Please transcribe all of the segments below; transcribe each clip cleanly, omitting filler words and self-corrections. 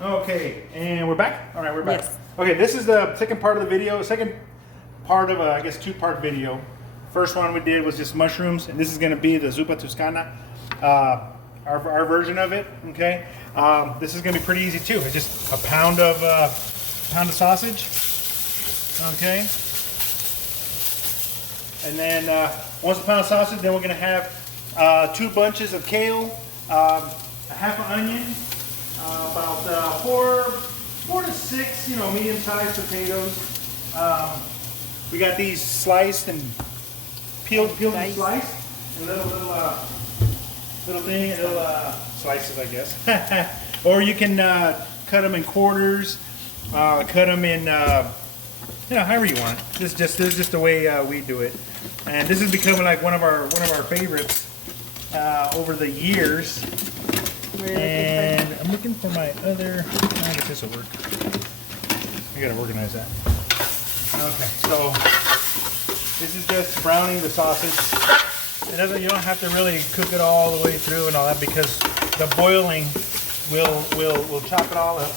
Okay, and we're back? All right, we're back. Yes. Okay, this is the second part of the video, second part of a, I guess, two-part video. First one we did was just mushrooms, and this is gonna be the Zuppa Toscana, our version of it, okay? This is gonna be pretty easy too. It's just a pound of sausage, okay? And then once a pound of sausage, then we're gonna have 2 bunches of kale, a half an onion, about 4 to 6, medium-sized potatoes. We got these sliced and peeled and sliced, and little slices, I guess. Or you can cut them in quarters, cut them in, however you want. This is just the way we do it, and this is becoming like one of our favorites over the years. And I'm looking for my other. I guess this will work. I gotta organize that. Okay, so this is just browning the sausage. You don't have to really cook it all the way through and all that, because the boiling will chop it all up.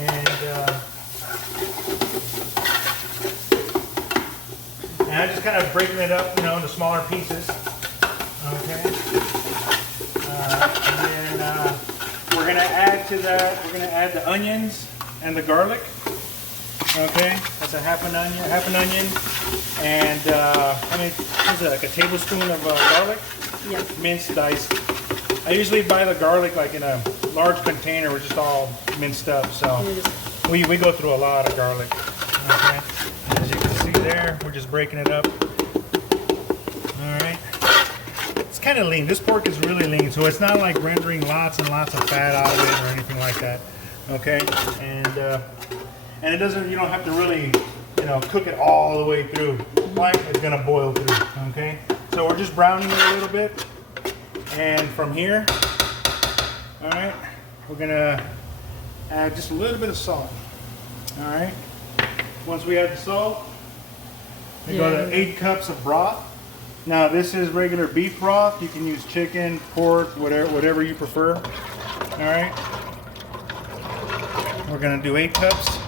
And I'm just kind of breaking it up, into smaller pieces. Okay. And then we're gonna add to that. We're gonna add the onions and the garlic. Okay, that's a half an onion, and what's it, like a tablespoon of garlic? Yes. Minced, diced. I usually buy the garlic like in a large container, which is all minced up. So we go through a lot of garlic. Okay, as you can see there, we're just breaking it up. All right. It's kind of lean. This pork is really lean, so it's not like rendering lots and lots of fat out of it or anything like that. Okay, and it doesn't. You don't have to really, cook it all the way through. Like it's gonna boil through. Okay, so we're just browning it a little bit, and from here, all right, we're gonna add just a little bit of salt. All right. Once we add the salt, we go to 8 cups of broth. Now this is regular beef broth. You can use chicken, pork, whatever you prefer. All right. We're gonna do 8 cups.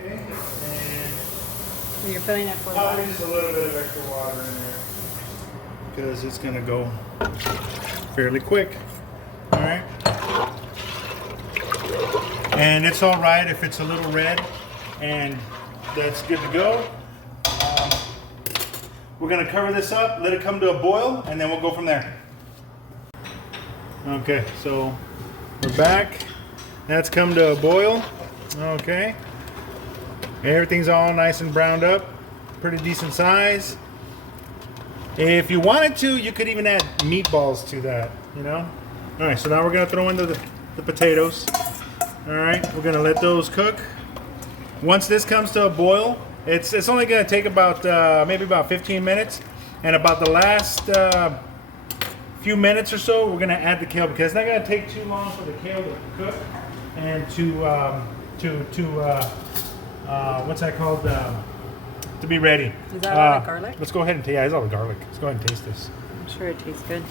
Okay. And So you're filling it for probably just a little bit of extra water in there, because it's gonna go fairly quick. All right. And it's all right if it's a little red, and that's good to go. We're gonna cover this up, let it come to a boil, and then we'll go from there. Okay, so we're back. That's come to a boil. Okay. Everything's all nice and browned up. Pretty decent size. If you wanted to, you could even add meatballs to that, All right, so now we're gonna throw in the potatoes. All right, we're gonna let those cook. Once this comes to a boil, it's only gonna take about maybe about 15 minutes, and about the last few minutes or so, we're gonna add the kale, because it's not gonna take too long for the kale to cook and to what's that called, to be ready. Is that all the garlic? Let's go ahead and it's all the garlic. Let's go ahead and taste this. I'm sure it tastes good.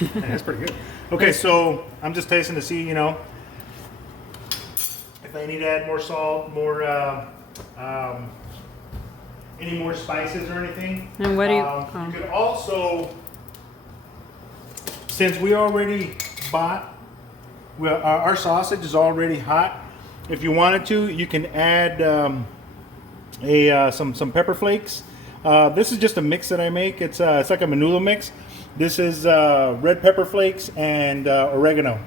Yeah, that's pretty good. Okay, so I'm just tasting to see, if I need to add more salt, more, any more spices or anything. And what do you? You could also, since we already bought, our sausage is already hot. If you wanted to, you can add some pepper flakes. This is just a mix that I make. It's like a menudo mix. This is red pepper flakes and oregano.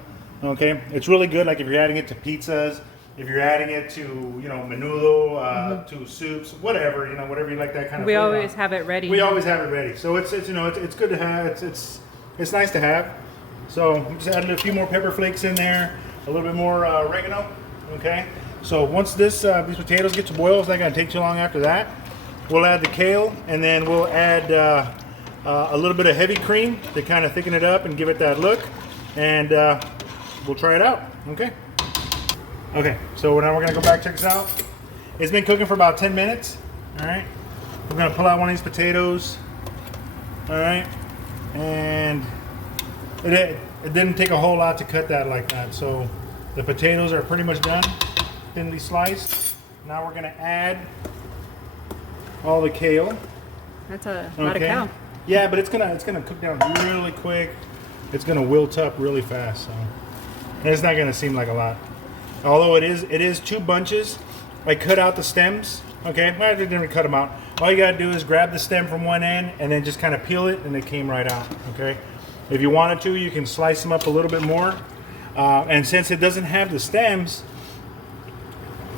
Okay, it's really good. Like if you're adding it to pizzas, if you're adding it to menudo, to soups, whatever whatever you like that kind of. We always have it ready. We always have it ready. So it's it's good to have. It's nice to have. So I'm just adding a few more pepper flakes in there, a little bit more oregano. Okay. So once these potatoes get to boil, it's not going to take too long after that. We'll add the kale, and then we'll add a little bit of heavy cream to kind of thicken it up and give it that look. And we'll try it out. Okay. Okay. So now we're going to go back, check this out. It's been cooking for about 10 minutes. All right. We're going to pull out one of these potatoes. All right. And it didn't take a whole lot to cut that like that. So the potatoes are pretty much done, thinly sliced. Now we're gonna add all the kale. That's a lot of kale. Yeah, but it's gonna cook down really quick. It's gonna wilt up really fast. So and it's not gonna seem like a lot. Although it is 2 bunches. I cut out the stems. Okay, well, I didn't cut them out. All you gotta do is grab the stem from one end and then just kind of peel it, and it came right out. Okay, if you wanted to, you can slice them up a little bit more. And since it doesn't have the stems,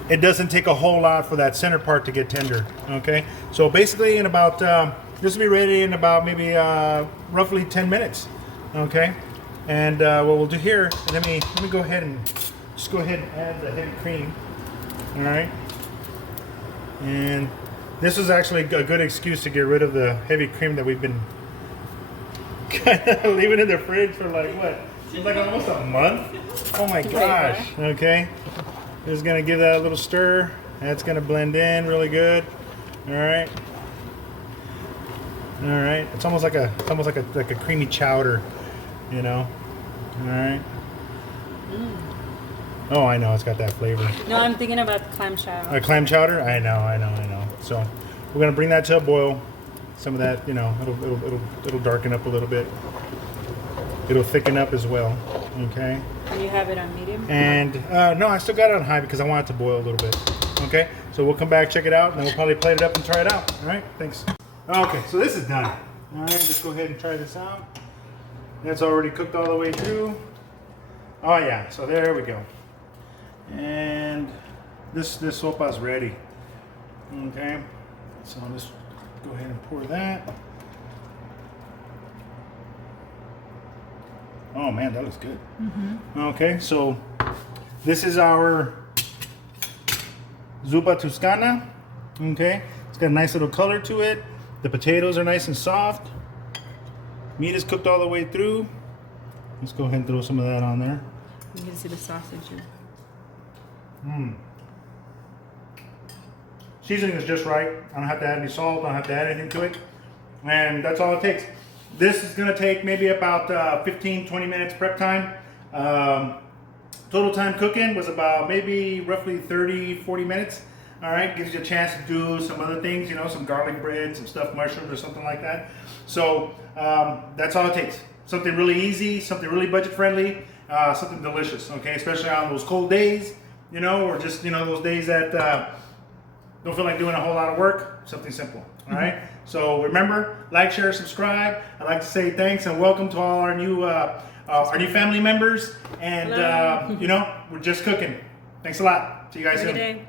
it doesn't take a whole lot for that center part to get tender. Okay, so basically in about this will be ready in about maybe roughly 10 minutes. Okay, and what we'll do here, let me go ahead and just go ahead and add the heavy cream. All right, and this is actually a good excuse to get rid of the heavy cream that we've been kind of leaving in the fridge for like what? Seems like almost a month. Oh my gosh. Okay. Just gonna give that a little stir. That's gonna blend in really good. All right. All right. It's almost like a creamy chowder, you know. All right. Oh, I know. It's got that flavor. No, I'm thinking about clam chowder. A clam chowder? I know. So we're gonna bring that to a boil. Some of that, you know, it'll darken up a little bit. It'll thicken up as well. Okay. And you have it on medium? And no, I still got it on high because I want it to boil a little bit. Okay. So we'll come back, check it out, and then we'll probably plate it up and try it out. All right. Thanks. Okay. So this is done. All right. Let's go ahead and try this out. That's already cooked all the way through. Oh yeah. So there we go. And this sopa is ready. Okay. So I'll just go ahead and pour that. Oh man, that looks good. Okay, so this is our Zuppa Toscana. Okay, it's got a nice little color to it. The potatoes are nice and soft. Meat is cooked all the way through. Let's go ahead and throw some of that on there. You can see the sausage. Seasoning is just right. I don't have to add any salt. I don't have to add anything to it. And that's all it takes. This is going to take maybe about 15-20 minutes prep time. Total time cooking was about maybe roughly 30-40 minutes. All right, gives you a chance to do some other things, you know, some garlic bread, some stuffed mushrooms or something like that. So that's all it takes. Something really easy, something really budget friendly, something delicious, okay? Especially on those cold days, you know, or just, you know, those days that don't feel like doing a whole lot of work, something simple. All right. So remember, like, share, subscribe. I'd like to say thanks and welcome to all our new family members. And you know, we're just cooking. Thanks a lot. See you guys soon. Have a good day.